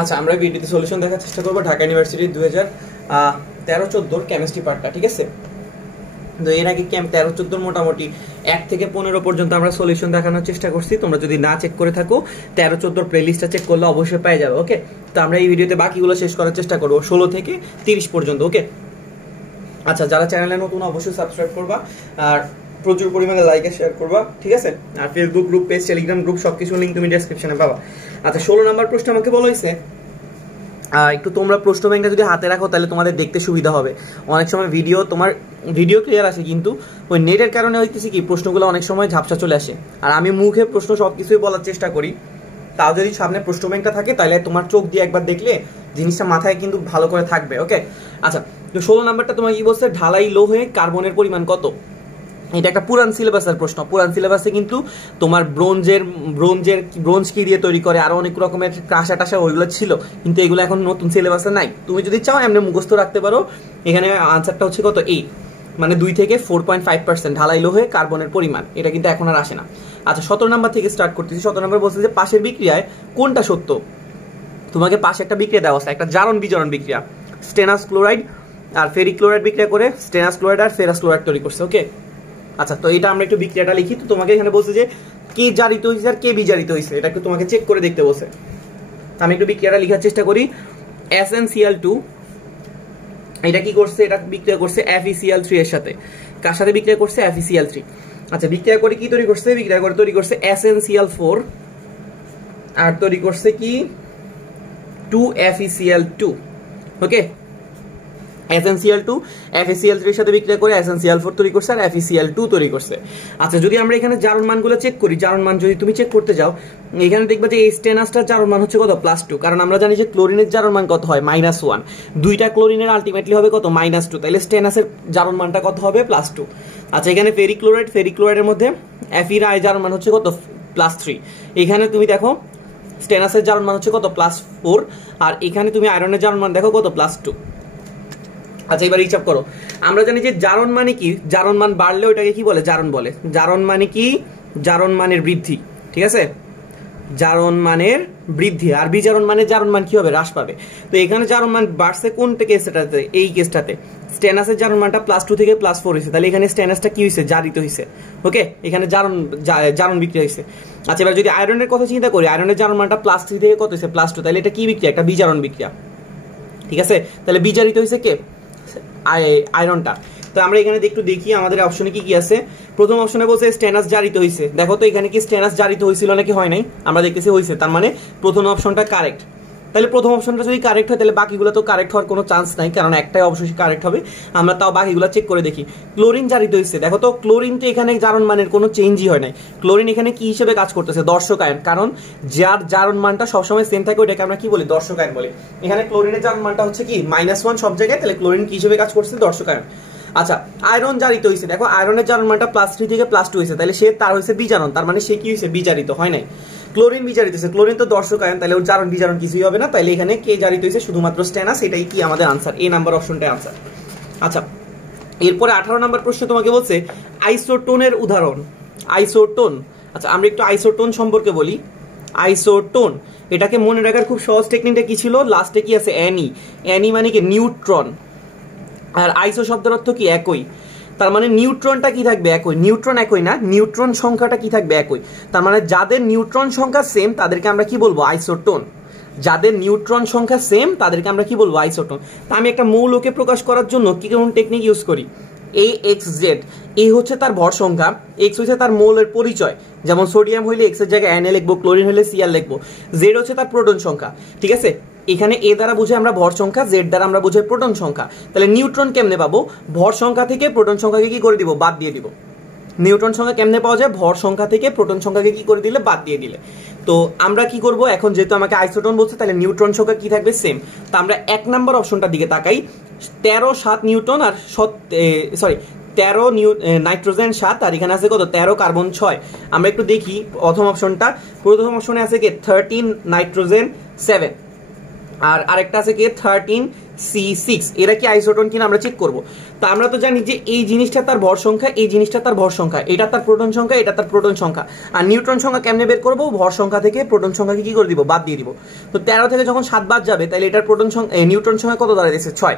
আচ্ছা, আমরা ভিডিওতে সলিউশন দেখার চেষ্টা করবো ঢাকা ইউনিভার্সিটির 2013-14 কেমিস্ট্রি পার্টটা, ঠিক আছে। তো এর আগে 13-14 মোটামুটি 1 থেকে 15 পর্যন্ত আমরা সলিউশন দেখানোর চেষ্টা করছি। তোমরা যদি না চেক করে থাকো 13-14 প্লেলিস্টটা চেক করলে অবশ্যই পেয়ে যাবে। ওকে, তো আমরা এই ভিডিওতে বাকিগুলো শেষ করার চেষ্টা করবো 16 থেকে 30 পর্যন্ত। ওকে, আচ্ছা, যারা চ্যানেলে নতুন অবশ্যই সাবস্ক্রাইব করবা আর প্রচুর পরিমাণে লাইক আর শেয়ার করবা, ঠিক আছে। আর Facebook group, page, Telegram group সবকিছু লিংক তুমি ডেসক্রিপশনে পাবা। আচ্ছা, 16 নাম্বার প্রশ্ন আমাকে বলা হয়েছে, একটু তোমরা প্রশ্ন ব্যাংকটা যদি হাতে রাখো তাহলে তোমাদের দেখতে সুবিধা হবে। অনেক সময় তোমার ভিডিও ক্লিয়ার আসে, কিন্তু ওই নেটের কারণে হইতেছে কি প্রশ্নগুলো অনেক সময় ঝাপসা চলে আসে। আর আমি মুখে প্রশ্ন সবকিছুই বলার চেষ্টা করি, তাও যদি সামনে প্রশ্ন ব্যাংকটা থাকে তাহলে তোমার চোখ দিয়ে একবার দেখলে জিনিসটা মাথায় কিন্তু ভালো করে থাকবে। ওকে, আচ্ছা, তো 16 নাম্বারটা তোমার কি বলছে, ঢালাই লোহে কার্বনের পরিমাণ কত? এটা একটা পুরান সিলেবাসের প্রশ্ন। পুরান সিলেবাসে কিন্তু তোমার ব্রোঞ্জ কি দিয়ে তৈরি করে, আরো অনেক রকমের কাঁসা টাসা ওইগুলো ছিল, কিন্তু এগুলো এখন নতুন সিলেবাসে নাই। তুমি যদি চাও এমনি মুখস্থ রাখতে পারো। এখানে আনসারটা হচ্ছে কত, মানে 2 থেকে 4.5% ঢালাই লোহে কার্বনের পরিমাণ। এটা কিন্তু এখন আর আসে না। আচ্ছা, 17 নাম্বার থেকে স্টার্ট করতেছি। 17 নাম্বার বলছে যে পাশের বিক্রিয়ায় কোনটা সত্য? তোমাকে পাশে একটা বিক্রিয়া দেওয়া আছে, একটা জারণ বিজারণ বিক্রিয়া। স্টেনাস ক্লোরাইড আর ফেরিক ক্লোরাইড বিক্রিয়া করে স্টেনাস ক্লোরাইড আর ফেরাস ক্লোরাইড তৈরি করছে। ওকে, আচ্ছা, তো এটা আমরা একটু বিক্রিয়াটা লিখি। তো তোমাকে এখানে বলছে যে কে জারিত হয়েছে আর কে বিজারিত হয়েছে, এটা একটু তোমাকে চেক করে দেখতে বলছে। আমি একটু বিক্রিয়াটা লেখার চেষ্টা করি। SnCl2 এটা কি করছে, এটা বিক্রিয়া করছে FeCl3 এর সাথে। কার সাথে বিক্রিয়া করছে? FeCl3। আচ্ছা, বিক্রিয়া করে কি তৈরি করছে? বিক্রিয়া করে তৈরি করছে SnCl4 আর তৈরি করছে কি 2FeCl2। ওকে, SnCl2 FeCl3 এর সাথে বিক্রিয়া করে SnCl4 তৈরি করছে আর FeCl2 তৈরি করছে। আচ্ছা, যদি আমরা এখানে জারণ মানগুলো চেক করি, জারণ মান যদি তুমি চেক করতে যাও, এখানে দেখবা যে এই স্টেনাসটার জারণ মান হচ্ছে কত, +2। কারণ আমরা জানি যে ক্লোরিনের জারণ মান কত হয়, -1। দুইটা ক্লোরিনের আলটিমেটলি হবে কত, -2। তাহলে স্টেনাসের জারণ মানটা কত হবে, +2। আচ্ছা, এখানে ফেরিক ক্লোরাইডের মধ্যে Fe জারণ মান হচ্ছে কত, +3। এখানে তুমি দেখো স্টেনাসের জারণ মান হচ্ছে কত, +4। আর এখানে তুমি আয়রনের জারণ মান দেখো কত, +2। আচ্ছা, এবার হিসাব করো। আমরা জানি যে জারণ মানে কি, জারণ মান বাড়লে ওটাকে কি বলে, জারণ বলে। জারণ মানে কি, জারণ মানের বৃদ্ধি, ঠিক আছে। জারণ মানের বৃদ্ধি। আর বিজারণ মানে জারণ মান কি হবে, হ্রাস পাবে। তো এখানে জারণ মান বাড়ছে কোন কেসটাতে, এই কেসটাতে। স্টেনাসের জারণ মানটা +2 থেকে +4 হয়েছে, তাহলে এখানে স্টেনাসটা কি হয়েছে, জারিত হয়েছে। ওকে, এখানে জারণ বিক্রিয়া হয়েছে। আচ্ছা, এবার যদি আয়রনের কথা চিন্তা করি, আয়রনের জারণ মানটা +3 থেকে কত হয়েছে, +2, তাহলে এটা কি বিক্রিয়া, একটা বিজারণ বিক্রিয়া, ঠিক আছে। তাহলে বিজারিত হয়েছে কে, আয়রনটা। তো আমরা এখানে একটু দেখি আমাদের অপশনে কি কি আছে। প্রথম অপশনে বলছে স্টেনাস জারিত হয়েছে। দেখো তো এখানে কি স্টেনাস জারিত হয়েছিল নাকি হয় নাই, আমরা দেখতেছি হয়েছে, তার মানে প্রথম অপশনটা কারেক্ট। তাহলে প্রথম অপশনটা যদি কারেক্ট হয় তাহলে বাকিগুলো তো কারেক্ট হওয়ার কোনো চান্স নাই, কারণ একটাই অবশ্যই কারেক্ট হবে। আমরা তাও বাকিগুলো চেক করে দেখি। ক্লোরিন জারিত হয়েছে। দেখো তো ক্লোরিন তো এখানে জারণ মানের কোনো চেঞ্জই হয় নাই। ক্লোরিন এখানে কি হিসেবে কাজ করতেছে, দর্শক আয়ন। কারণ যার জারণ মানটা সবসময় সেম থাকে ওটাকে আমরা কি বলি, দর্শক আয়ন বলি। এখানে ক্লোরিনের জারণ মানটা হচ্ছে কি -1 সব জায়গায়, তাহলে ক্লোরিন কি হিসেবে কাজ করছে, দর্শক আয়ন। আচ্ছা, আয়রন জারিত হয়েছে। দেখো আয়রনের জারণ মানটা +3 থেকে +2 হয়েছে, তাহলে সে তার হয়েছে বিজারণ, তার মানে সে কি হয়েছে, বিজারিত হয় নাই। ক্লোরিন বিজারিত হয়েছে, ক্লোরিন তো দর্শক আয়ন, তাহলে ওর জারণ বিজারণ কিছুই হবে না। তাহলে এখানে কে জারিত হয়েছে, শুধুমাত্র স্টেনাস। এটাই কি আমাদের আনসার, এ নাম্বার অপশনটাই আনসার। আচ্ছা, এরপরে 18 নাম্বার প্রশ্ন তোমাকে বলছে আইসোটোনের উদাহরণ। আইসোটোন, আচ্ছা আমরা একটু আইসোটোন সম্পর্কে বলি। আইসোটোন, এটাকে মনে রাখার খুব সহজ টেকনিকটা কি ছিল, লাস্টে কি আছে, অ্যানি মানে কি নিউট্রন। আর আইসো শব্দের অর্থ কি, একই। তার মানে নিউট্রনটা কি থাকবে, একই। নিউট্রন একই না, নিউট্রন সংখ্যাটা কি থাকবে, একই। তার মানে যাদের নিউট্রন সংখ্যা সেম তাদেরকে আমরা কি বলবো, আইসোটোন। যাদের নিউট্রন সংখ্যা সেম তাদেরকে আমরা কি বলবো, আইসোটোন। তা আমি একটা মৌলকে প্রকাশ করার জন্য কি কোন টেকনিক ইউজ করি, AXZ। এই হচ্ছে তার ভর সংখ্যা, X হচ্ছে তার মৌলের পরিচয়। যেমন সোডিয়াম হইলে X এর জায়গায় Na লিখবো, ক্লোরিন হলে Cl লিখবো। Z হচ্ছে তার প্রোটন সংখ্যা, ঠিক আছে। এখানে A দ্বারা বুঝে আমরা ভর সংখ্যা, Z দ্বারা আমরা বুঝে প্রোটন সংখ্যা। তাহলে নিউট্রন কেমনে পাবো, ভর সংখ্যা থেকে প্রোটন সংখ্যাকে কি করে দিব, বাদ দিয়ে দিব। নিউট্রন সংখ্যা কেমনে পাওয়া যায়, ভর সংখ্যা থেকে প্রোটন সংখ্যাকে কি করে দিলে, বাদ দিয়ে দিলে। তো আমরা কি করব এখন, যেহেতু আমাকে আইসোটোন বলছে তাহলে নিউট্রন সংখ্যা কি থাকবে, সেম। তো আমরা 1 নম্বর অপশনটার দিকে তাকাই। 13 নিউটন আর 13 নাইট্রোজেন 7 আর এখানে আছে কত, 13 কার্বন 6। আমরা একটু দেখি প্রথম অপশনটা। প্রথম অপশনে আছে কি 13 নাইট্রোজেন 7 আর আরেকটা আছে কি 13 C6 এরা কি আইসোটোন কিনা আমরা চেক করব। তো আমরা তো জানি যে এই জিনিসটা তার ভর সংখ্যা, এই জিনিসটা তার ভর সংখ্যা, এটা তার প্রোটন সংখ্যা, এটা তার প্রোটন সংখ্যা। আর নিউট্রন সংখ্যা কেমনে বের করব? ভর সংখ্যা থেকে প্রোটন সংখ্যাকে কি করে দিব? বাদ দিয়ে দিব। তো 13 থেকে যখন 7 বাদ যাবে তাহলে এটার প্রোটন সংখ্যা নিউট্রন সংখ্যা কত দাঁড়াইছে? 6।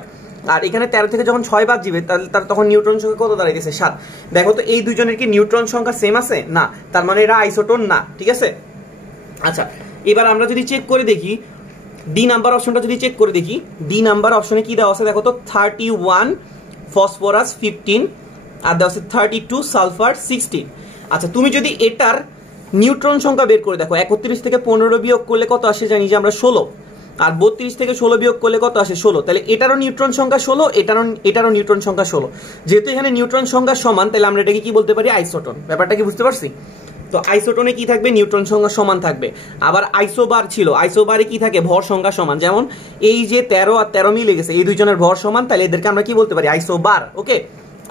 আর এখানে 13 থেকে যখন 6 বাদ দিবে তাহলে তার তখন নিউট্রন সংখ্যা কত দাঁড়াইছে? 7। দেখো তো এই দুজনের কি নিউট্রন সংখ্যা সেম আছে? না, তার মানে এরা আইসোটোন না, ঠিক আছে। আচ্ছা, এবার আমরা যদি চেক করে দেখি ডি নাম্বার অপশনটা যদি চেক করে দেখি, ডি নাম্বার অপশনে কি দেওয়া আছে দেখো তো, 31 ফসফরাস 15 আর দেওয়া আছে 32 সালফার 16। আচ্ছা, তুমি যদি এটার নিউট্রন সংখ্যা বের করে দেখো, 31 থেকে 15 বিয়োগ করলে কত আসে জানি যে আমরা 16, আর 32 থেকে 16 বিয়োগ করলে কত আসে? 16। তাহলে এটারও নিউট্রন সংখ্যা 16, এটারও নিউট্রন সংখ্যা 16। যেহেতু এখানে নিউট্রন সংখ্যা সমান, তাহলে আমরা এটাকে কি বলতে পারি? আইসোটোন। ব্যাপারটা কি বুঝতে পারছি? তো আইসোটোনে কি থাকবে? নিউট্রন সংখ্যা সমান থাকবে। আবার আইসোবার ছিল, আইসোবারে কি থাকে? ভর সংখ্যা সমান। যেমন এই যে 13 আর 13 মিলে গেছে, এই দুইজনের ভর সমান, তাহলে এদেরকে আমরা কি বলতে পারি? আইসোবার। ওকে।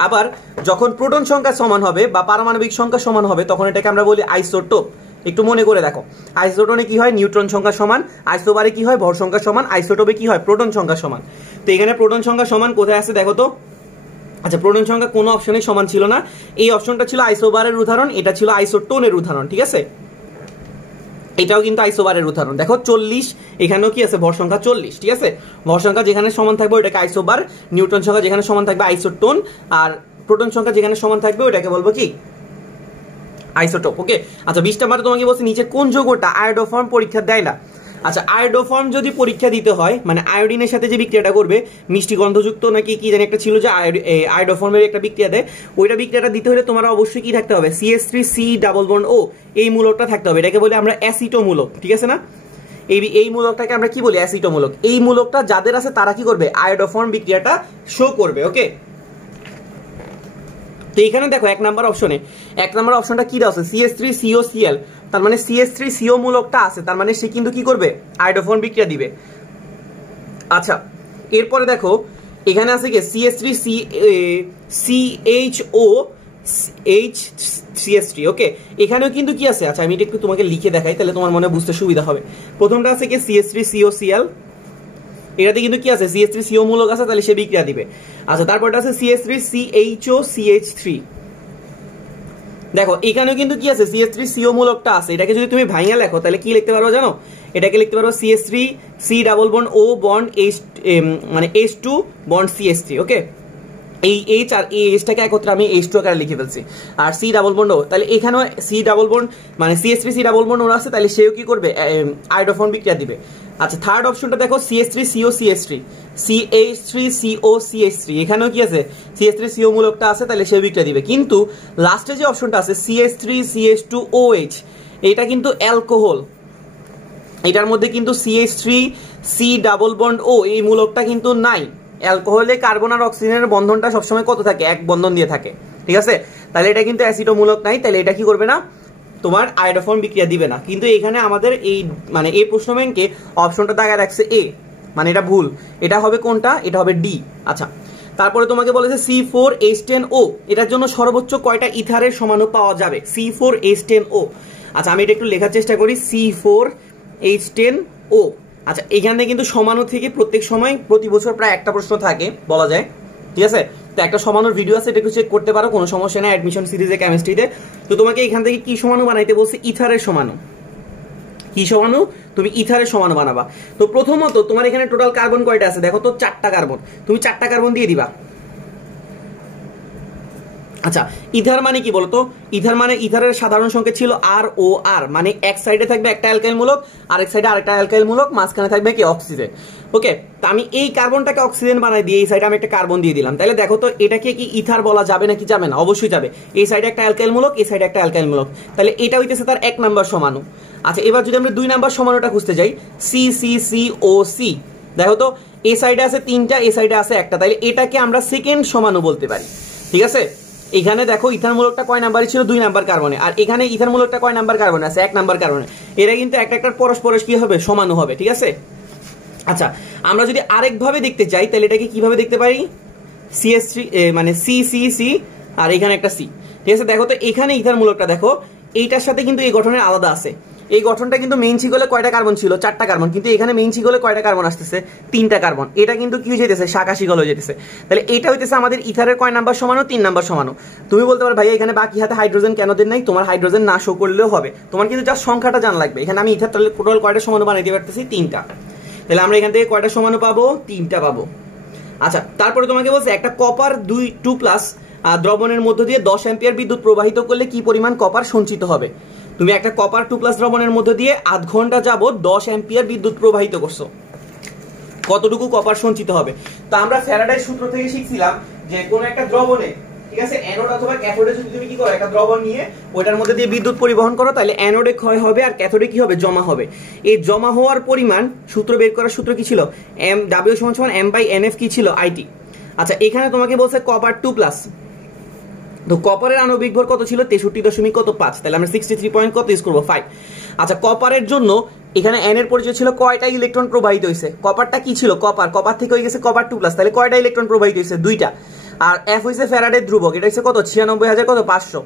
আবার যখন প্রোটন সংখ্যা সমান হবে বা পারমাণবিক সংখ্যা সমান হবে তখন এটাকে আমরা বলি আইসোটোপ। একটু মনে করে দেখো, আইসোটোনে কি হয়? নিউট্রন সংখ্যা সমান। আইসোবারে কি হয়? ভর সংখ্যা সমান। আইসোটোপে কি হয়? প্রোটন সংখ্যা সমান। তো এখানে প্রোটন সংখ্যা সমান কোথায় আছে দেখো তো। আচ্ছা, প্রোটন সংখ্যা কোনো অপশনে সমান ছিল না। এই অপশনটা ছিল আইসোবারের উদাহরণ, এটা ছিল আইসোটোনের উদাহরণ, ঠিক আছে। এটাও কিন্তু আইসোবারের উদাহরণ। দেখো 40, এখানেও কি আছে? ভর সংখ্যা 40, ঠিক আছে। ভর সংখ্যা যেখানে সমান থাকবে ওটাকে আইসোবার, নিউট্রন সংখ্যা যেখানে সমান থাকবে আইসোটোন, আর প্রোটন সংখ্যা যেখানে সমান থাকবে ওটাকে বলবো কি? আইসোটোপ। ওকে। আচ্ছা, 20 নাম্বারে তোমাকে বলছে নিচে কোন যৌগটা আয়োডোফর্ম পরীক্ষা দেয় না? আচ্ছা, আয়োডোফর্ম যদি পরীক্ষা দিতে হয়, মানে আয়োডিনের সাথে যে বিক্রিয়াটা করবে, মিষ্টি গন্ধযুক্ত নাকি কি জানি একটা ছিল যে আয়োডোফর্মের একটা বিক্রিয়া দেয়, ওইটা বিক্রিয়াটা দিতে হলে তোমার অবশ্যই কি থাকতে হবে? CH3C ডাবল বন্ড O, এই মূলকটা থাকতে হবে। এটাকে বলে আমরা অ্যাসিটো মূলক, ঠিক আছে না? এই মূলকটাকে আমরা কি বলি? অ্যাসিটো মূলক। এই মূলকটা যাদের আছে তারা কি করবে? আয়োডোফর্ম বিক্রিয়াটা শো করবে। ওকে। তো এখানে দেখো 1 নাম্বার অপশনটা কি দেওয়া আছে? CH3COCl, তার মানে CH3CO মূলকটা আছে, তার মানে সে কিন্তু কি করবে? আয়োডোফর্ম বিক্রিয়া দিবে। আচ্ছা, এরপরে দেখো এখানে আছে কি? CH3CHOCH3। ওকে, এখানেও কিন্তু কি আছে? আচ্ছা, আমি এটা একটু তোমাকে লিখে দেখাই, তাহলে তোমার মনে বুঝতে সুবিধা হবে। প্রথমটা আছে কি? CH3COCl, এটাতে কিন্তু কি আছে? CH3CO মূলক আছে, তাহলে সে বিক্রিয়া দিবে। আচ্ছা, তারপরটা আছে CH3CHOCH3। দেখো এখানেও কিন্তু কি আছে? CH3CO মূলকটা আছে। এটাকে যদি তুমি ভাঙা লেখো তাহলে কি লিখতে পারো জানো? এটাকে লিখতে পারো CH3C double bond O bond H, মানে H2 বন্ড CH3। ওকে, এই H আর এই Hটাকে একত্রে আমি H2 আকারে লিখে ফেলছি, আর C ডাবল বন্ড O। তাহলে এখানেও C ডাবল বন্ড মানে CH3C ডাবল বন্ড ওর আছে, তাহলে সেও কি করবে? আয়োডোফর্ম বিক্রিয়া দিবে। আচ্ছা, থার্ড অপশনটা দেখো CH3COCH3, CH3COCH3, এখানেও কি আছে? CH3CO মূলকটা আছে, তাহলে সে বিক্রিয়া দিবে। কিন্তু লাস্টে যে অপশনটা আছে CH3CH2OH, এটা কিন্তু অ্যালকোহল। এটার মধ্যে কিন্তু CH3C ডাবল বন্ড O এই মূলকটা কিন্তু নাই। অ্যালকোহলে কার্বন আর অক্সিজেনের বন্ধনটা সবসময় কত থাকে? এক বন্ধন দিয়ে থাকে, ঠিক আছে। তাহলে এটা কিন্তু অ্যাসিডো মূলক নাই, তাহলে এটা কি করবে না? তোমার আয়োডোফর্ম বিক্রিয়া দিবে না। কিন্তু এখানে আমাদের এই মানে এই প্রশ্ন ব্যাংকে অপশনটা দাগায় রাখছে A, মানে এটা ভুল। এটা হবে কোনটা? এটা হবে D। আচ্ছা, তারপরে তোমাকে বলেছে C4H10O, এটার জন্য সর্বোচ্চ কয়টা ইথারের সমাণু পাওয়া যাবে? C4H10O। আচ্ছা, আমি এটা একটু লেখার চেষ্টা করি। C4H10O। আচ্ছা, এখানে কিন্তু সমাণু থেকে প্রত্যেক সময় প্রতি বছর প্রায় একটা প্রশ্ন থাকে বলা যায়, ঠিক আছে। তো একটা সমাণুর ভিডিও আছে, এটা একটু চেক করতে পারো, কোনো সমস্যা নেই অ্যাডমিশন সিরিজে কেমিস্ট্রিতে। তো তোমাকে এখান থেকে কি সমাণু বানাইতে বলছে? ইথারের সমাণু। কি সমাণু? তুমি ইথারের সমাণু বানাবা। তো প্রথমত তোমার এখানে টোটাল কার্বন কয়টা আছে দেখো তো? 4টা কার্বন। তুমি 4টা কার্বন দিয়ে দিবা। আচ্ছা, ইথার মানে কি বলতো? ইথার মানে ইথারের সাধারণ সংকেত ছিল ROR, মানে এক সাইডে থাকবে একটা অ্যালকাইল মূলক, আরেক সাইডে আরেকটা অ্যালকাইল মূলক, মাঝখানে থাকবে কি? অক্সিজেন। ওকে, তো আমি এই কার্বনটাকে অক্সিজেন বানাই দিয়ে এই সাইডে আমি একটা কার্বন দিয়ে দিলাম। তাহলে দেখো তো এটাকে কি ইথার বলা যাবে নাকি যাবে না? অবশ্যই যাবে। এই সাইডে একটা অ্যালকাইল মূলক, এই সাইডে একটা অ্যালকাইল মূলক, তাহলে এটা হইতেছে তার 1 নাম্বার সমাণু। আচ্ছা, এবার যদি আমরা 2 নাম্বার সমাণুটা খুঁজতে যাই, CCCOC, দেখো তো এই সাইডে আছে 3টা, এই সাইডে আছে একটা, তাহলে এটাকে আমরা সেকেন্ড সমাণু বলতে পারি, ঠিক আছে। এখানে দেখো ইথার মূলকটা কয় নাম্বারই ছিল? 2 নাম্বার কার্বনে, আর এখানে ইথার মূলকটা কয় নাম্বার কার্বনে আছে? 1 নাম্বার কার্বনে। এরা কিন্তু একটা পরস্পর কি হবে? সমাণু হবে, ঠিক আছে। আচ্ছা, আমরা যদি আরেকভাবে দেখতে চাই তাহলে এটাকে কিভাবে দেখতে পারি? CH3 মানে CCC আর এখানে একটা C, ঠিক আছে। দেখো তো এখানে ইথার মূলকটা দেখো এইটার সাথে কিন্তু এই গঠনের আলাদা আছে, এই গঠনটা কিন্তু মেইন শিকলে কয়টা কার্বন ছিল? 4টা কার্বন, কিন্তু এখানে মেইন শিকলে কয়টা কার্বন আসতেছে? 3টা কার্বন। এটা কিন্তু কি হয়ে যেতেছে? শাখা শিকল হয়ে যেতেছে। তাহলে এটা হইতেছে আমাদের ইথারের কয় নাম্বার সমানো? 3 নাম্বার সমানো। তুমি বলতে পারো ভাইয়া এখানে বাকি হাতে হাইড্রোজেন কেন দেন নাই? তোমার হাইড্রোজেন না শো করলেও হবে, তোমার কিন্তু জাস্ট সংখ্যাটা জানা লাগবে। এখানে আমি ইথার তাহলে টোটাল কয়টা সমানো বানাইতে পারতেছি? 3টা। তাহলে আমরা এখান থেকে কয়টা সমানো পাবো? 3টা পাবো। আচ্ছা, তারপরে তোমাকে বলছে একটা কপার 2+ দ্রবণের মধ্য দিয়ে 10 অ্যাম্পিয়ার বিদ্যুৎ প্রবাহিত করলে কি পরিমাণ কপার সঞ্চিত হবে? তুমি একটা কপার 2+ দ্রবণের মধ্য দিয়ে আধ ঘন্টা যাবত 10 অ্যাম্পিয়ার বিদ্যুৎ প্রবাহিত করছো, কতটুকু কপার সঞ্চিত হবে? তো আমরা ফ্যারাডের সূত্র থেকে শিখছিলাম যে কোন একটা দ্রবণে, ঠিক আছে, অ্যানোড অথবা ক্যাথোডে যদি তুমি কি করো, একটা দ্রবণ নিয়ে ওইটার মধ্যে দিয়ে বিদ্যুৎ পরিবহন করো, তাহলে অ্যানোডে ক্ষয় হবে আর ক্যাথোডে কি হবে? জমা হবে। এই জমা হওয়ার পরিমাণ সূত্র বের করার সূত্র কি ছিল? W = M/NF কি ছিল? IT। আচ্ছা, এখানে তোমাকে বলছে কপার 2+, তো কপারের আণবিক ভর কত ছিল? 63.5। তাহলে আমরা 63 পয়েন্ট কত ইউজ করবো? 5। আচ্ছা, কপারের জন্য এখানে N এর পরিচয় ছিল কয়টা ইলেকট্রন প্রবাহিত হয়েছে? কপারটা কি ছিল? কপার থেকে হয়ে গেছে কপার 2+, তাহলে কয়টা ইলেকট্রন প্রবাহিত হয়েছে? 2টা। আর F হইছে ফ্যারাডের ধ্রুবক, এটা হচ্ছে কত? 96,500।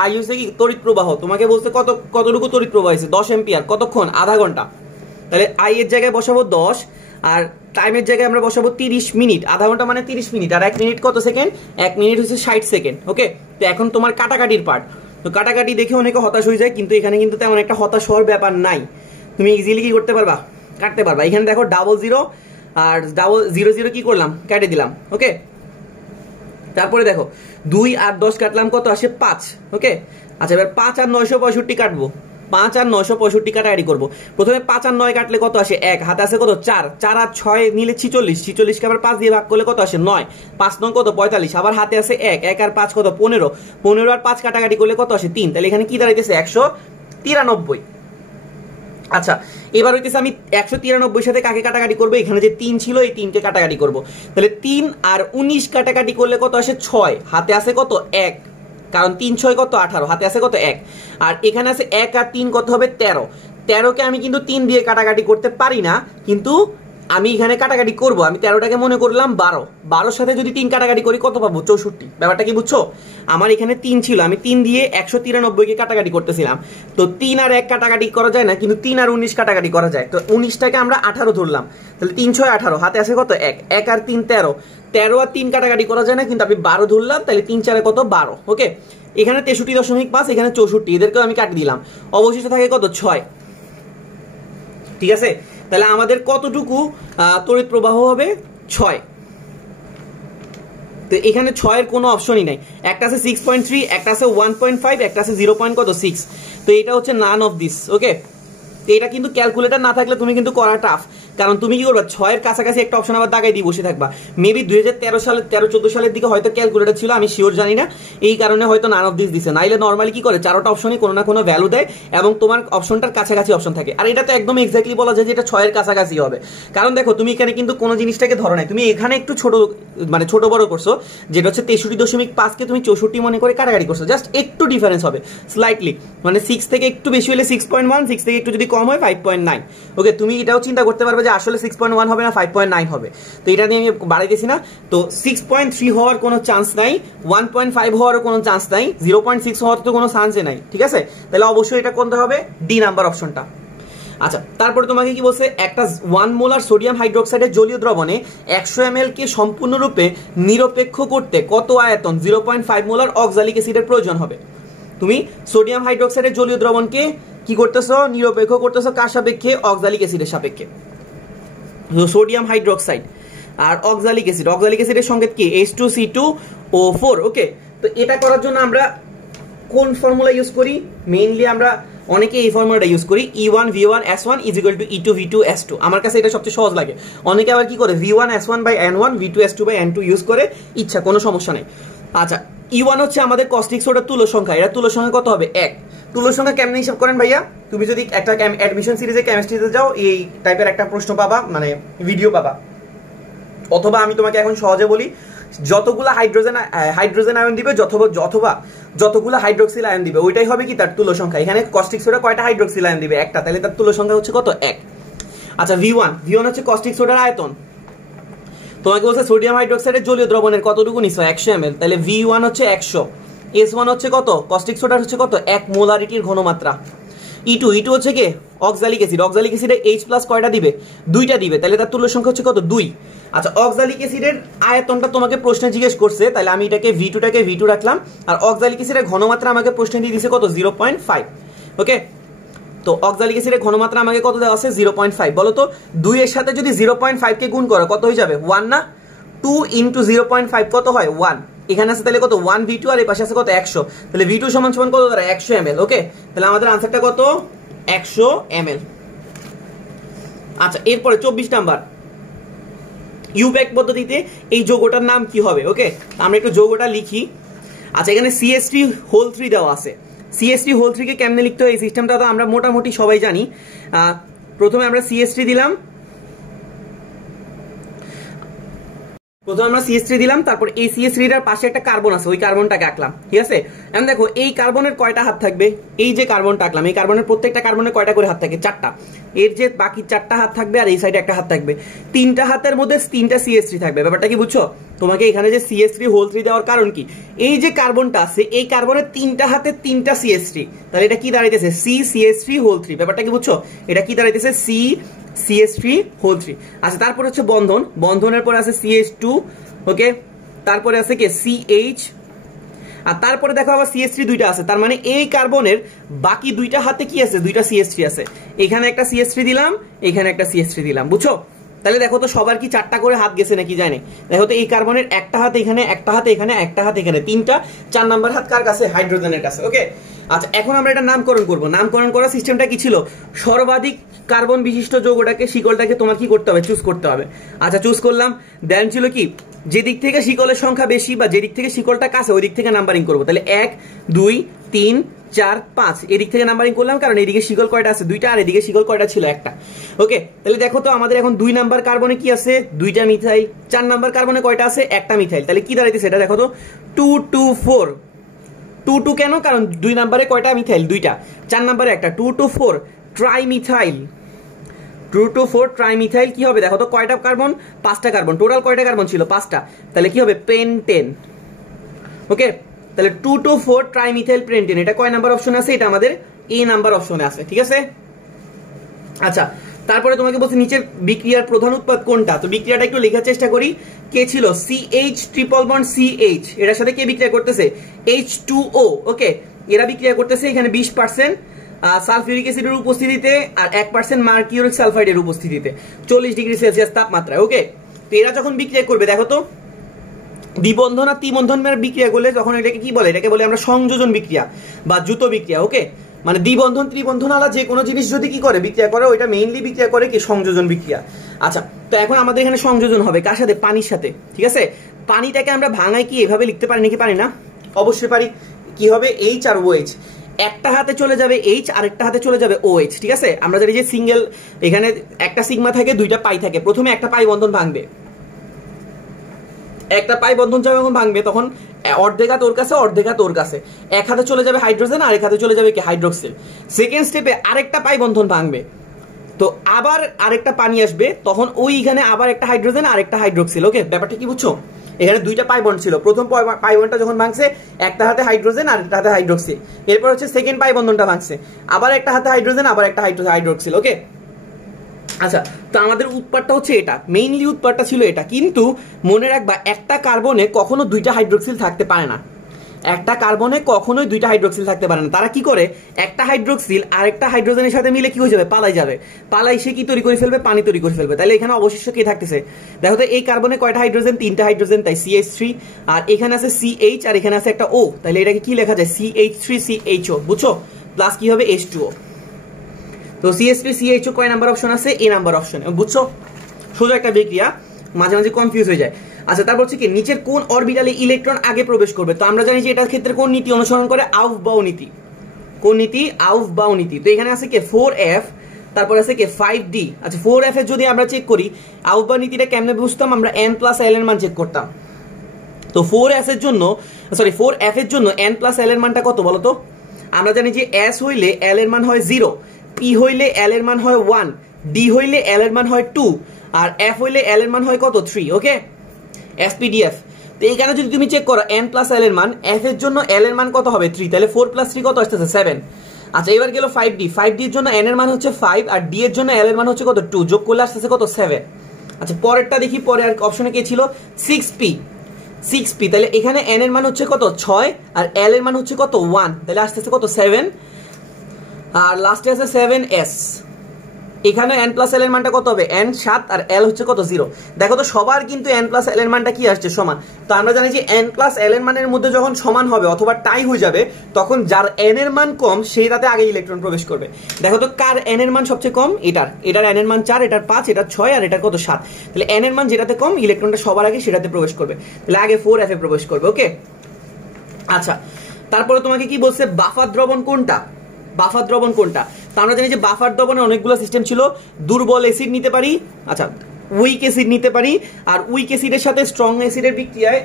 আর হচ্ছে কি? তড়িৎ প্রবাহ। তোমাকে বলছে কতটুকু তড়িৎ প্রবাহ হয়েছে? 10 অ্যাম্পিয়ার। কতক্ষণ? আধা ঘন্টা। তাহলে I এর জায়গায় বসাবো 10, আর টাইমের জায়গায় আমরা বসাবো 30 মিনিট। আধা ঘন্টা মানে 30 মিনিট, আর 1 মিনিট কত সেকেন্ড? 1 মিনিট হচ্ছে 60 সেকেন্ড। ওকে, তো এখন তোমার কাটাকাটির পার্ট। তো কাটাকাটি দেখে অনেকে হতাশ হয়ে যায়, কিন্তু এখানে কিন্তু তেমন একটা হতাশ হওয়ার ব্যাপার নাই। তুমি ইজিলি কি করতে পারবা? কাটতে পারবা। এখানে দেখো 00 আর 00 কি করলাম? কেটে দিলাম। ওকে, তারপরে দেখো 2 আর 10 কাটলাম, কত আসে? 5। ওকে, আচ্ছা এবার 5 আর 965 কাটবো। 5 আর 965 কাটাকাটি করবো। প্রথমে 5 আর 9 কাটলে কত আসে? 1। হাতে আছে কত? 4। 4 আর 6 নিলে 46। 46 কে আবার 5 দিয়ে ভাগ করলে কত আসে? 9। 5 9 কত? 45। আবার হাতে আছে 1। 1 আর 5 কত? 15। 15 আর 5 কাটাকাটি করলে কত আসে? 3। তাহলে এখানে কি দাঁড়াইতেছে? 193। আচ্ছা, এবার হইতেছে আমি 193 সাথে কাকে কাটাকাটি করবো? এখানে যে 3 ছিল, এই 3কে কাটাকাটি করবো। তাহলে 3 আর 19 কাটাকাটি করলে কত আসে? 6। হাতে আছে কত? 1, কারণ 3 6 কত? 18। হাতে আছে কত? 1। আর এখানে আছে 1 আর 3 কত হবে? 13। 13কে আমি কিন্তু 3 দিয়ে কাটাকাটি করতে পারি না, কিন্তু আমি এখানে কাটাকাটি করব। আমি 13টাকে মনে করলাম 12। 12 সাথে যদি 3 কাটাকাটি করি কত পাবো? 64। ব্যাপারটা কি বুঝছো? আমার এখানে 3 ছিল, আমি 3 দিয়ে 193কে কাটাকাটি করতেছিলাম। তো 3 আর 1 কাটাকাটি করা যায় না, কিন্তু 3 আর 19 কাটাকাটি করা যায়। তো 19টাকে আমরা 18 ধরলাম। তাহলে 3 6 18। হাতে আছে কত? 1। 1 আর 3 13। 13 আর 3 কাটাকাটি করা যায় না, কিন্তু আমি 12 ধরলাম। তাহলে 3 4 কত? 12। ওকে, এখানে 63.5, এখানে 64, এদেরকেও আমি কাটি দিলাম। অবশিষ্ট থাকে কত? 6। ঠিক আছে, তাহলে আমাদের কতটুকু তড়িৎ প্রবাহ হবে? 6। তো এখানে 6 এর কোনো অপশনই নাই। একটা আছে 6.3, একটা আছে 1.5, একটা আছে 0.6। তো এটা হচ্ছে নান অফ দিস। ওকে, তো এটা কিন্তু ক্যালকুলেটর না থাকলে তুমি কিন্তু করা টাফ, কারণ তুমি কি করবা? 6 এর কাছাকাছি একটা অপশন আবার দাগাই দিয়ে বসে থাকবা। মেবি 2013 সালে 13-14 সালের দিকে হয়তো ক্যালকুলেটর ছিল, আমি শিওর জানি না, এই কারণে হয়তো নান অফ দিস দিছে। নাইলে নর্মালি কি করে? 4টা অপশনই কোনো না কোনো ভ্যালু দেয় এবং তোমার অপশনটার কাছাকাছি অপশন থাকে। আর এটা তো একদম এক্স্যাক্টলি বলা যায় যে এটা 6 এর কাছাকাছি হবে, কারণ দেখো তুমি এখানে কিন্তু কোনো জিনিসটাকে ধরো নাই, তুমি এখানে একটু ছোট মানে ছোট বড় করছো, যেটা হচ্ছে 63.5কে তুমি 64 মনে করে কাটাকাটি করছো। জাস্ট একটু ডিফারেন্স হবে স্লাইটলি, মানে 6 থেকে একটু বেশি হলে 6.1, 6 থেকে একটু যদি কম হয় 5.9। ওকে, তুমি এটাও চিন্তা করতে পারবে যে আসলে 6.1 হবে না 5.9 হবে। তো এটা নিয়ে আমি বাড়াইতেছি না। তো 6.3 হওয়ার কোনো চান্স নাই, 1.5 হওয়ারও কোনো চান্স নাই, 0.6 হওয়ার তো কোনো চান্সই নাই। ঠিক আছে, তাহলে অবশ্যই এটা কোনটা হবে? ডি নাম্বার অপশনটা। আচ্ছা, তারপরে তোমাকে কি বলছে? একটা 1 মোলার সোডিয়াম হাইড্রোক্সাইডের জলীয় দ্রবণে 100 ml কে সম্পূর্ণরূপে নিরপেক্ষ করতে কত আয়তন 0.5 মোলার অক্সালিক অ্যাসিডের প্রয়োজন হবে? তুমি সোডিয়াম হাইড্রোক্সাইডের জলীয় দ্রবণকে কি করতেছো? নিরপেক্ষ করতেছো কার সাপেক্ষে? অক্সালিক অ্যাসিডের সাপেক্ষে। সোডিয়াম হাইড্রোক্সাইড আর অক্সালিক অ্যাসিড, অক্সালিক অ্যাসিডের সংকেত কি? H2C2O4। ওকে, তো এটা করার জন্য আমরা কোন ফর্মুলা ইউজ করি? মেইনলি আমরা অনেকে এই ফর্মুলাটা ইউজ করি, E1V1S1 = E2V2S2। আমার কাছে এটা সবচেয়ে সহজ লাগে। অনেকে আবার কি করে? V1S1/N1 V2S2/N2 ইউজ করে, ইচ্ছা, কোনো সমস্যা নেই। আচ্ছা, E1 হচ্ছে আমাদের কস্টিক সোডার তুল্য সংখ্যা। এটা তুল্য সংখ্যা কত হবে? 1। তুল্য সংখ্যা কেমনে হিসাব করেন ভাইয়া? তুমি যদি একটা অ্যাডমিশন সিরিজে কেমিস্ট্রিতে যাও, এই টাইপের একটা প্রশ্ন পাবা, মানে ভিডিও পাবা। অথবা আমি তোমাকে এখন সহজে বলি, যতগুলো হাইড্রোজেন আয়ন দিবে অথবা যতগুলো হাইড্রোক্সিল আয়ন দিবে, ওইটাই হবে কি তার তুল্য সংখ্যা। এখানে কস্টিক সোডা কয়টা হাইড্রোক্সিল আয়ন দিবে? একটা, তাহলে তার তুল্য সংখ্যা হচ্ছে কত? 1। আচ্ছা, V1 হচ্ছে কস্টিক সোডার আয়তন। তোমাকে বলছে সোডিয়াম হাইড্রোক্সাইডের জলীয় দ্রবণের কতটুকু নিছো? 100 ml। তাহলে V1 হচ্ছে 100। S1 হচ্ছে কত? কস্টিক সোডার হচ্ছে কত? 1 মোলারিটির ঘনমাত্রা। E2 হচ্ছে কি অক্সালিক অ্যাসিড, অক্সালিক অ্যাসিডে H+ কয়টা দিবে? 2টা দিবে, তাহলে তার তুল্য সংখ্যা হচ্ছে কত? 2। আচ্ছা, অক্সালিক অ্যাসিডের আয়তনটা তোমাকে প্রশ্নে জিজ্ঞেস করছে, তাহলে আমি এটাকে V2 রাখলাম, আর অক্সালিক অ্যাসিডের ঘনমাত্রা আমাকে প্রশ্নে দিয়ে দিয়েছে কত? 0.5। ওকে, তো অক্সালিক অ্যাসিডের ঘনমাত্রা আমাকে কত দেওয়া আছে? 0.5। বলো তো 2 এর সাথে যদি 0.5 কে গুণ করো কত হয়ে যাবে? 1 না? 2 × 0.5 কত হয়? 1। এখানে আছে তাহলে কত? 1 V2, আর এই পাশে আছে কত? 100। তাহলে V2 সমান কত দ্বারা? 100 ml। ওকে, তাহলে আমাদের আনসারটা কত? 100 ml। আচ্ছা, এরপরে 24 নাম্বার, ইউব্যাক পদ্ধতিতে এই যৌগটার নাম কি হবে? ওকে, আমরা একটু যৌগটা লিখি। আচ্ছা, এখানে CH3 দেওয়া আছে। CH3 কে কেমনে লিখতে হয় এই সিস্টেমটা তো আমরা মোটামুটি সবাই জানি। প্রথমে আমরা CH3 দিলাম, তারপর এই CH3টার পাশে একটা কার্বন আছে, ওই কার্বনটাকে আঁকলাম, ঠিক আছে? এখন দেখো এই কার্বনের কয়টা হাত থাকবে? এই যে কার্বনটা আঁকলাম, এই কার্বনের প্রত্যেকটা কার্বনের কয়টা করে হাত থাকে? 4টা। এর যে বাকি 4টা হাত থাকবে, আর এই সাইডে একটা হাত থাকবে, 3টা হাতের মধ্যে 3টা CH3 থাকবে। ব্যাপারটা কি বুঝছো? তোমাকে এখানে যে CH3 দেওয়ার কারণ কি? এই যে কার্বনটা আছে, এই কার্বনের 3টা হাতে 3টা CH3, তাহলে এটা কি দাঁড়াইতেছে? CH3. ব্যাপারটা কি বুঝছো? এটা কি দাঁড়াইতেছে? CH3. আচ্ছা, তারপর হচ্ছে বন্ধনের পরে আছে CH2, ওকে, তারপরে আছে কি CH, আর তারপরে দেখো আবার CH3 দুইটা আছে, তার মানে এই কার্বনের বাকি 2টা হাতে কি আছে? 2টা CH3 আছে। এখানে একটা CH3 দিলাম, এখানে একটা CH3 দিলাম, বুঝছো? তাহলে দেখো তো সবার কি 4টা করে হাত গেছে নাকি জানে? দেখো তো এই কার্বনের একটা হাত এখানে, একটা হাত এখানে, একটা হাত এখানে, 3টা। 4 নাম্বার হাত কার কাছে? হাইড্রোজেনের কাছে। ওকে, আচ্ছা, এখন আমরা এটা নামকরণ করব। নামকরণ করার সিস্টেমটা কি ছিল? সর্বাধিক কার্বন বিশিষ্ট যৌগটাকে, শিকলটাকে তোমার কি করতে হবে? চুজ করতে হবে। আচ্ছা, চুজ করলাম, দেন ছিল কি যেদিক থেকে শিকলের সংখ্যা বেশি বা যেদিক থেকে শিকলটা কাছে ওই দিক থেকে নাম্বারিং করবো। তাহলে 1 2 3 4 5 এদিক থেকে নাম্বারিং করলাম, কারণ এদিকে শিকল কয়টা আছে? 2টা, আর এদিকে শিকল কয়টা ছিল? একটা। ওকে, তাহলে দেখো তো আমাদের এখন 2 নাম্বার কার্বনে কি আছে? 2টা মিথাইল। 4 নাম্বার কার্বনে কয়টা আছে? একটা মিথাইল। তাহলে কি দাঁড়াইতেছে এটা? দেখো তো 2 2 4। 2 2 কেন? কারণ 2 নাম্বারে কয়টা মিথাইল? 2টা। 4 নাম্বারে একটা। 2 2 4 ট্রাইমিথাইল। 2 2 4 ট্রাইমিথাইল কি হবে? দেখো তো কয়টা কার্বন? 5টা কার্বন। টোটাল কয়টা কার্বন ছিল? 5টা। তাহলে কি হবে? পেন্টেন। ওকে, তাহলে 2 2 4 ট্রাইমিথাইল পেন্টেন, এটা কয় নাম্বার অপশনে আছে? এটা আমাদের A নাম্বার অপশনে আছে, ঠিক আছে? আচ্ছা, তারপরে তোমাকে বলছি নিচের বিক্রিয়ার প্রধান উৎপাদ কোনটা? তো বিক্রিয়াটা একটু লেখার চেষ্টা করি। কে ছিল? CH ট্রিপল বন্ড CH, এটার সাথে কে বিক্রিয়া করতেছে? H2O। ওকে, এরা বিক্রিয়া করতেছে এখানে 20% সালফিউরিক অ্যাসিডের উপস্থিতিতে আর 1% মার্কিউরিক সালফাইডের উপস্থিতিতে 40 ডিগ্রি সেলসিয়াস তাপমাত্রায়। ওকে, তো এরা যখন বিক্রিয়া করবে, দেখো তো দ্বিবন্ধন আর ত্রিবন্ধন বিক্রিয়া করলে তখন এটাকে কি বলে? এটাকে বলে আমরা সংযোজন বিক্রিয়া বা দ্রুত বিক্রিয়া। ওকে, মানে দ্বিবন্ধন ত্রিবন্ধন আলা যে কোনো জিনিস যদি কি করে? বিক্রিয়া করে, ওইটা মেইনলি বিক্রিয়া করে কি? সংযোজন বিক্রিয়া। আচ্ছা, তো এখন আমাদের এখানে সংযোজন হবে কার সাথে? পানির সাথে, ঠিক আছে? পানিটাকে আমরা ভাঙায় কি এভাবে লিখতে পারি নাকি? পারি না? অবশ্যই পারি। কি হবে? H আর OH, একটা হাতে চলে যাবে H, আর একটা হাতে চলে যাবে OH, ঠিক আছে? আমরা জানি যে সিঙ্গেল, এখানে একটা সিগমা থাকে, 2টা পাই থাকে। প্রথমে একটা পাই বন্ধন ভাঙবে, একটা পাই বন্ধন যখন ভাঙবে তখন অর্ধেকা তোর কাছে, অর্ধেকা তোর কাছে, এক হাতে চলে যাবে হাইড্রোজেন, আর এক হাতে চলে যাবে কি? হাইড্রোক্সিল। সেকেন্ড স্টেপে আরেকটা পাই বন্ধন ভাঙবে, তো আবার আরেকটা পানি আসবে, তখন ওইখানে আবার একটা হাইড্রোজেন আর একটা হাইড্রোক্সিল। ওকে, ব্যাপারটা কি বুঝছো? এখানে 2টা পাই বন্ড ছিল। প্রথম পাই বন্ডটা যখন ভাঙছে, একটা হাতে হাইড্রোজেন আর একটা হাতে হাইড্রোক্সিল। এরপর হচ্ছে সেকেন্ড পাই বন্ধনটা ভাঙছে, আবার একটা হাতে হাইড্রোজেন, আবার একটা হাইড্রোক্সিল। ওকে, আচ্ছা, তো আমাদের উৎপাদটা হচ্ছে এটা, মেইনলি উৎপাদটা ছিল এটা। কিন্তু মনে রাখবা, একটা কার্বনে কখনো 2টা হাইড্রোক্সিল থাকতে পারে না। একটা কার্বনে কখনোই 2টা হাইড্রোক্সিল থাকতে পারে না। তারা কি করে? একটা হাইড্রোক্সিল আরেকটা হাইড্রোজেনের সাথে মিলে কি হয়ে যাবে? পালাই যাবে। পালাই সে কি তৈরি করে ফেলবে? পানি তৈরি করে ফেলবে। তাহলে এখানে অবশিষ্ট কে থাকতেছে? দেখো তো এই কার্বনে কয়টা হাইড্রোজেন? 3টা হাইড্রোজেন, তাই CH3, আর এখানে আছে CH, আর এখানে আছে একটা O, তাহলে এটাকে কি লেখা যায়? CH3CHO, বুঝছো? প্লাস কি হবে? H2O। তো CH3CHO কয় নাম্বার অপশন আছে? A নাম্বার অপশনে, বুঝছো? সোজা একটা বিক্রিয়া, মাঝে মাঝে কনফিউজ হয়ে যায়। আচ্ছা, তারপর হচ্ছে কি নিচের কোন অরবিটালে ইলেকট্রন আগে প্রবেশ করবে? তো আমরা জানি যে এটার ক্ষেত্রে কোন নীতি অনুসরণ করে? আউফবাউ নীতি। কোন নীতি? আউফবাউ নীতি। তো এখানে আছে কি 4F, তারপর আছে কি 5D। আচ্ছা, 4F এর যদি আমরা চেক করি, আউফবাউ নীতিটা কেমনে বুঝতাম? আমরা n+l এর মান চেক করতাম। তো 4F এর জন্য n+l এর মানটা কত বলো তো? আমরা জানি যে S হইলে L এর মান হয় 0, P হইলে L এর মান হয় 1, D হইলে L এর মান হয় 2, আর F হইলে L এর মান হয় কত? 3। ওকে, SPDF। তো এইখানে যদি তুমি চেক করো n+l এর মান, F এর জন্য L এর মান কত হবে? 3, তাহলে 4 + 3 কত আসতেছে? 7। আচ্ছা এবার গেল 5D। 5D এর জন্য n এর মান হচ্ছে 5 আর d এর জন্য l এর মান হচ্ছে কত 2, যোগ করলে আসছে কত 7। আচ্ছা পরেরটা দেখি, পরে আর অপশনে কি ছিল 6p। 6p তাহলে এখানে n এর মান হচ্ছে কত 6 আর l এর মান হচ্ছে কত 1, তাহলে আসছে কত 7 আর লাস্টে আছে 7s। এখানে n প্লাস l এর মানটা কত হবে n 7 আর l হচ্ছে কত 0। দেখো তো সবার কিন্তু n প্লাস l এর মানটা কি আসছে সমান। তো আমরা জানি যে n প্লাস l এর মানের মধ্যে যখন সমান হবে অথবা টাই হয়ে যাবে তখন যার n এর মান কম সেইটাতে আগে ইলেকট্রন প্রবেশ করবে। দেখো তো কার n এর মান সবচেয়ে কম, এটার n এর মান 4, এটার 5, এটার 6 আর এটার কত 7। তাহলে n এর মান যেটাতে কম ইলেকট্রনটা সবার আগে সেটাতে প্রবেশ করবে, তাহলে আগে 4f এ প্রবেশ করবে। ওকে আচ্ছা তারপরে তোমাকে কি বলছে বাফার দ্রবণ কোনটা, বাফার দ্রবণ কোনটা। তো আমরা জানি যে বাফার দ্রবণে অনেকগুলো সিস্টেম ছিল, দুর্বল অ্যাসিড নিতে পারি, আচ্ছা উইক অ্যাসিড নিতে পারি, আর উইক অ্যাসিডের সাথে স্ট্রং অ্যাসিডের বিক্রিয়ায়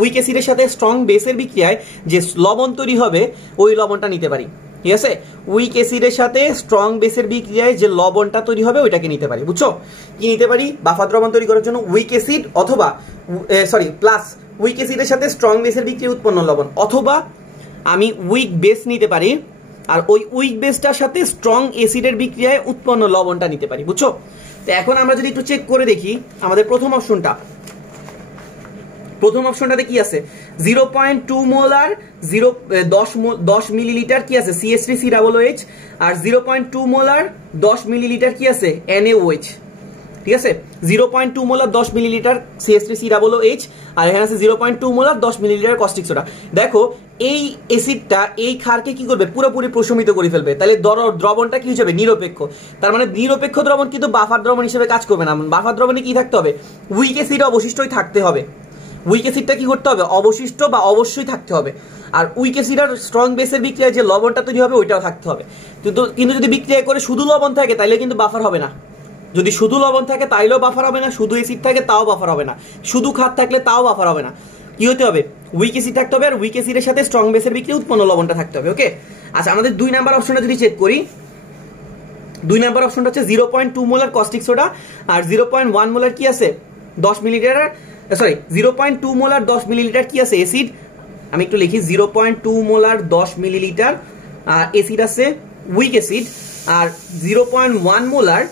উইক অ্যাসিডের সাথে স্ট্রং বেসের বিক্রিয়ায় যে লবণ তৈরি হবে ওই লবণটা নিতে পারি, ঠিক আছে। উইক অ্যাসিডের সাথে স্ট্রং বেসের বিক্রিয়ায় যে লবণটা তৈরি হবে ওইটাকে নিতে পারি, বুঝছো। কি নিতে পারি বাফার দ্রবণ তৈরি করার জন্য উইক অ্যাসিড অথবা প্লাস উইক অ্যাসিডের সাথে স্ট্রং বেসের বিক্রিয়ায় উৎপন্ন লবণ, অথবা আমি উইক বেস নিতে পারি আর ওই উইক বেসটার সাথে স্ট্রং অ্যাসিডের বিক্রিয়ায় উৎপন্ন লবণটা নিতে পারি, বুঝছো। তো এখন আমরা যদি একটু চেক করে দেখি আমাদের প্রথম অপশনটাতে কি আছে 0.2 মোলার 10 মিলিলিটার কি আছে CH3COOH আর 0.2 মোলার 10 মিলিলিটার কি আছে NaOH, ঠিক আছে। 0.2 মোলার 10 মিলিলিটার CH3COOH আর এখানে আছে 0.2 মোলার 10 মিলিলিটার কস্টিক সোডা। দেখো এই অ্যাসিডটা এই ক্ষারকে কি করবে পুরোপুরি প্রশমিত করে ফেলবে, তাহলে দ্রবণটা কি হিসেবে নিরপেক্ষ। তার মানে নিরপেক্ষ দ্রবণ কিন্তু বাফার দ্রবণ হিসেবে কাজ করবে না। বাফার দ্রবণে কি থাকতে হবে উইক অ্যাসিড অবশিষ্টই থাকতে হবে, উইক অ্যাসিডটা কি করতে হবে অবশিষ্ট বা অবশ্যই থাকতে হবে। আর উইক অ্যাসিড আর স্ট্রং বেসের বিক্রিয়ায় যে লবণটা তৈরি হবে ওইটাও থাকতে হবে। কিন্তু যদি বিক্রিয়া করে শুধু লবণ থাকে তাহলে কিন্তু বাফার হবে না। যদি শুধু লবণ থাকে তাইলেও বাফার হবে না, শুধু অ্যাসিড থাকে তাও বাফার হবে না, শুধু ক্ষার থাকলে তাও বাফার হবে না। কি হতে হবে উইক অ্যাসিড থাকতে হবে আর উইক অ্যাসিডের সাথে স্ট্রং বেসের বিক্রিয়া উৎপন্ন লবণটা থাকতে হবে। ওকে আচ্ছা আমাদের 2 নাম্বার অপশনটা যদি চেক করি, 2 নাম্বার অপশনটা হচ্ছে 0.2 মোলার কস্টিক সোডা আর 0.1 মোলার কি আছে 10 মিলিলিটার 0.2 মোলার 10 মিলিলিটার কি আছে অ্যাসিড। আমি একটু লিখি 0.2 মোলার 10 মিলিলিটার অ্যাসিড আছে উইক অ্যাসিড আর 0.1 মোলার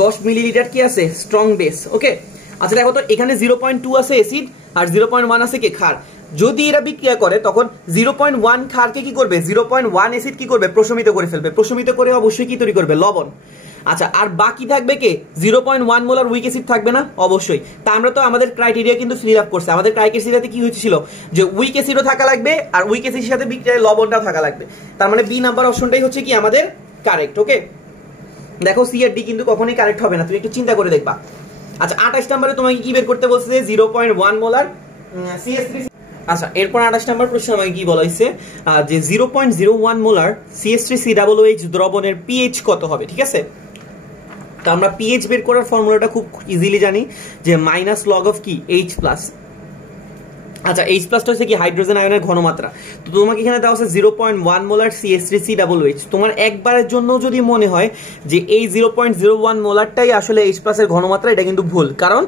10 মিলিলিটার কি আছে স্ট্রং বেস। ওকে আচ্ছা দেখো তো এখানে 0.2 আছে অ্যাসিড আর 0.1 আছে কি ক্ষার। যদি এরা বিক্রিয়া করে তখন 0.1 ক্ষারকে কি করবে 0.1 অ্যাসিড কি করবে প্রশমিত করে ফেলবে, প্রশমিত করে অবশ্যই কি তৈরি করবে লবণ। আচ্ছা আর বাকি থাকবে কে 0.1 মোলার উইক অ্যাসিড থাকবে না অবশ্যই। তা আমরা তো আমাদের ক্রাইটেরিয়া কিন্তু ফিল আপ করছে, আমাদের ক্রাইটেরিয়াতে কি হয়েছিল যে উইক অ্যাসিডও থাকা লাগবে আর উইক অ্যাসিডের সাথে বিক্রিয়ায় লবণটাও থাকা লাগবে। তার মানে বি নাম্বার অপশনটাই হচ্ছে কি আমাদের কারেক্ট। ওকে দেখো সি আর ডি কিন্তু কখনোই কারেক্ট হবে না, তুমি একটু চিন্তা করে দেখবা। আচ্ছা 28 নম্বরে তোমাকে কি বের করতে বলছে 0.1 মোলার CH3। আচ্ছা এরপর 28 নম্বর প্রশ্ন আমাকে কি বলা হয়েছে যে 0.01 মোলার CH3COOH দ্রবণের পিএইচ কত হবে, ঠিক আছে। তো আমরা পিএইচ বের করার ফর্মুলাটা খুব ইজিলি জানি যে মাইনাস লগ অফ কি H প্লাস। আচ্ছা H প্লাসটা হচ্ছে কি হাইড্রোজেন আয়নের ঘনমাত্রা। তো তোমাকে এখানে দেওয়া আছে 0.1 মোলার CH3COOH। তোমার একবারের জন্য যদি মনে হয় যে এই 0.01 মোলারটাই আসলে H প্লাসের ঘনমাত্রা, এটা কিন্তু ভুল। কারণ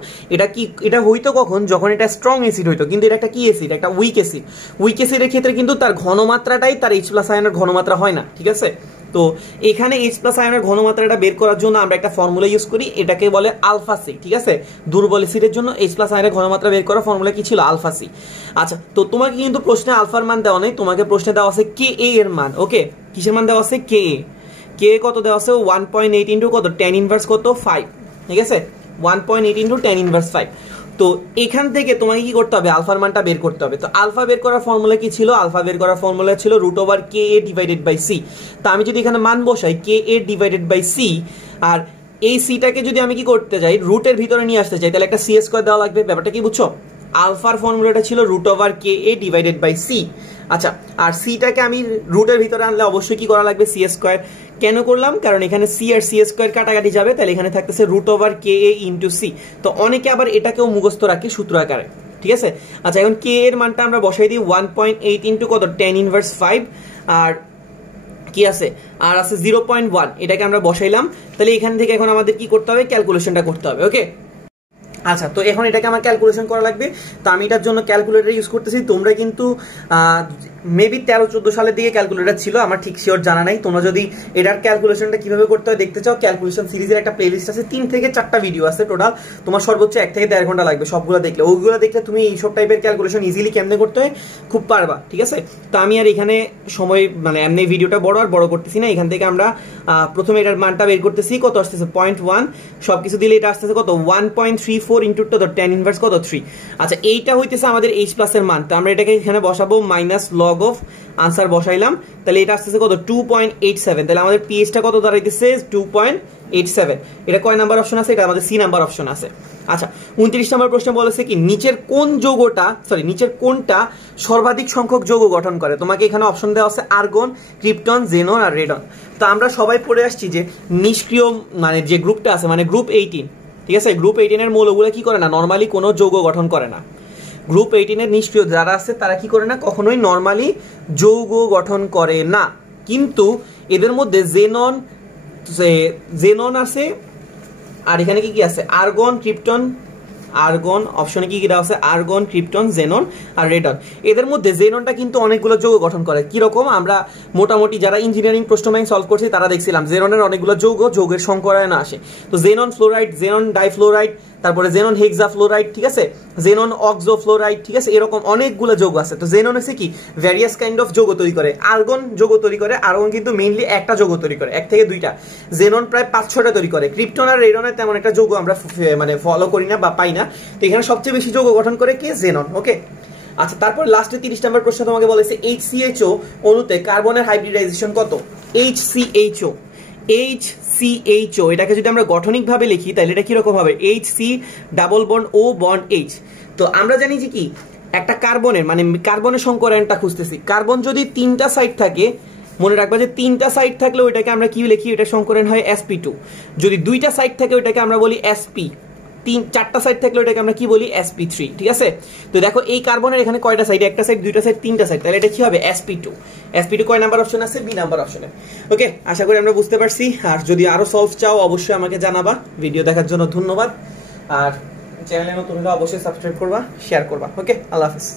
এটা হইতো কখন যখন এটা স্ট্রং অ্যাসিড হইতো, কিন্তু এটা একটা কি অ্যাসিড একটা উইক অ্যাসিড। উইক অ্যাসিডের ক্ষেত্রে কিন্তু তার ঘনমাত্রাটাই তার H প্লাস আয়নের ঘনমাত্রা হয় না, ঠিক আছে। তো এখানে H প্লাস আয়নের ঘনমাত্রাটা বের করার জন্য আমরা একটা ফর্মুলা ইউজ করি, এটাকে বলে আলফা সি, ঠিক আছে। দুর্বল অ্যাসিডের জন্য H প্লাস আয়নের ঘনমাত্রা বের করার ফর্মুলা কি ছিল আলফা সি। আচ্ছা তো তোমাকে কিন্তু প্রশ্নে আলফার মান দেওয়া নেই, তোমাকে প্রশ্নে দেওয়া আছে কে এর মান। ওকে কিসের মান দেওয়া আছে কে কত দেওয়া আছে 1.8 ইনটু কত tan ইনভার্স কত 5, ঠিক আছে 1.8 ইনটু tan ইনভার্স 5। তো এখান থেকে তোমাকে কি করতে হবে আলফার মানটা বের করতে হবে। তো আলফা বের করার ফর্মুলা কি ছিল, আলফা বের করার ফর্মুলা ছিল √KA ডিভাইডেড বাই সি। তো আমি যদি এখানে মান বসাই KA ডিভাইডেড বাই সি আর এই সিটাকে যদি আমি কি করতে যাই রুটের ভিতরে নিয়ে আসতে চাই তাহলে একটা সি স্কয়ার দেওয়া লাগবে। ব্যাপারটা কি বুঝছো, আলফার ফর্মুলাটা ছিল √KA ডিভাইডেড বাই সি। আচ্ছা আর সিটাকে আমি রুটের ভিতরে আনলে অবশ্যই কি করা লাগবে সি স্কয়ার। কেন করলাম, কারণ এখানে সি আর সি স্কয়ার কাটাকাটি যাবে, তাহলে এখানে থাকতেছে √KA ইনটু সি। তো অনেকে আবার এটাকেও মুখস্থ রাখে সূত্র আকারে, ঠিক আছে। আচ্ছা এখন কে এর মানটা আমরা বসাই দিই 1.8 ইনটু কত tan ইনভার্স 5 আর কি আছে আর আছে 0.1, এটাকে আমরা বসাইলাম। তাহলে এখান থেকে এখন আমাদের কি করতে হবে ক্যালকুলেশনটা করতে হবে। ওকে আচ্ছা, তো এখন এটাকে আমার ক্যালকুলেশন করা লাগবে। তো আমি এটার জন্য ক্যালকুলেটর ইউজ করতেছি। তোমরা কিন্তু মেবি 13-14 সালের দিকে ক্যালকুলেটর ছিল, আমার ঠিক শিওর জানা নাই। তোমরা যদি এটার ক্যালকুলেশনটা কিভাবে করতে হয় দেখতে চাও, ক্যালকুলেশন সিরিজের একটা প্লেলিস্ট আছে, 3 থেকে 4টা ভিডিও আছে টোটাল। তোমার সর্বোচ্চ 1 থেকে 1.5 ঘন্টা লাগবে সবগুলো দেখলে। ওইগুলো দেখলে তুমি এইসব টাইপের ক্যালকুলেশন ইজিলি কেমনে করতে হয় খুব পারবা, ঠিক আছে। তো আমি আর এখানে সময় মানে এমনি ভিডিওটা বড় করতেছি না। এখান থেকে আমরা প্রথমে এটার মানটা বের করতেছি, কত আসতেছে 0.1, সবকিছু দিলে এটা আসতেছে কত 1.34 ইন্টু 10 ইনভার্স কত 3। আচ্ছা, এইটা হইতেছে আমাদের এইচ প্লাসের মান। তো আমরা এটাকে এখানে বসাবো মাইনাস লগ অফ আনসার বসাইলাম, তাহলে এটা আসতেছে কত 2.87। তাহলে আমাদের পিএইচটা কত দাঁড়াইতেছে 2.87। এটা কয় নাম্বার অপশন আছে? এটা আমাদের সি নাম্বার অপশন আছে। আচ্ছা, 29 নম্বর প্রশ্ন বলেছে কি নিচের কোনটা সর্বাধিক সংখ্যক যৌগ গঠন করে। তোমাকে এখানে অপশন দেওয়া আছে আর্গন, ক্রিপ্টন, জেনন আর রেডন। তো আমরা সবাই পড়ে আসছি যে নিষ্ক্রিয় মানে যে গ্রুপটা আছে মানে গ্রুপ 18, ঠিক আছে, গ্রুপ 18 এর মৌলগুলো কি করে না, নরমালি কোনো যৌগ গঠন করে না। গ্রুপ 18 এর নিষ্ক্রিয় যারা আছে তারা কি করে না, কখনোই নরমালি যৌগ গঠন করে না। কিন্তু এদের মধ্যে জেনন আছে, আর এখানে কি আছে আর্গন, ক্রিপ্টন, আর্গন অপশনে কি দেওয়া আছে আর্গন, ক্রিপ্টন, জেনন আর রেডন। এদের মধ্যে জেননটা কিন্তু অনেকগুলো যৌগ গঠন করে। কিরকম, আমরা মোটামুটি যারা ইঞ্জিনিয়ারিং প্রশ্ন ব্যাংক সলভ করছি তারা দেখছিলাম জেননের অনেকগুলো যৌগের সংকরায়ন আসে। তো জেনন ফ্লোরাইড, জেনন ডাইফ্লোরাইড, তারপরে জেনন হেক্সা ফ্লোরাইড, ঠিক আছে, জেনন অক্সো ফ্লোরাইড, ঠিক আছে, এরকম অনেকগুলো যৌগ আছে। তো জেনন হচ্ছে কি ভ্যারিয়াস কাইন্ড অফ যৌগ তৈরি করে। আর্গন যৌগ তৈরি করে, আর্গন কিন্তু মেইনলি একটা যৌগ তৈরি করে, 1 থেকে 2টা। জেনন প্রায় 5-6টা তৈরি করে। ক্রিপ্টন আর রেডনের তেমন একটা যৌগ আমরা মানে ফলো করি না বা পাই না। তো এখানে সবচেয়ে বেশি যৌগ গঠন করে কে, জেনন। ওকে, আচ্ছা, তারপর লাস্টে 30 নম্বর প্রশ্ন তোমাকে বলেছে HCHO অণুতে কার্বনের হাইব্রিডাইজেশন কত। HCHO এটাকে যদি আমরা গঠনিকভাবে লিখি তাহলে এটা কিরকম হবে, HC double bond O bond H। তো আমরা জানি যে কি একটা কার্বনের মানে কার্বনের সংকরায়নটা খুঁজতেছি। কার্বন যদি 3টা সাইড থাকে, মনে রাখবা যে 3টা সাইড থাকলে ওইটাকে আমরা কি লিখি, এটা সংকরণ হয় sp2। যদি 2টা সাইড থাকে ওইটাকে আমরা বলি sp। 4টা সাইড থাকলে ওইটাকে আমরা কি বলি sp3, ঠিক আছে। তো দেখো এই কার্বনের এখানে কয়টা সাইড, একটা সাইড, 2টা সাইড, 3টা সাইড, তাহলে এটা কি হবে sp2। sp2 কয় নাম্বার অপশন আছে, বি নাম্বার অপশনে। ওকে, আশা করি আমরা বুঝতে পারছি। আর যদি আরো সলভ চাও অবশ্যই আমাকে জানাবা। ভিডিও দেখার জন্য ধন্যবাদ। আর চ্যানেলে নতুন হলে অবশ্যই সাবস্ক্রাইব করবা, শেয়ার করবা। ওকে, আল্লাহ হাফেজ।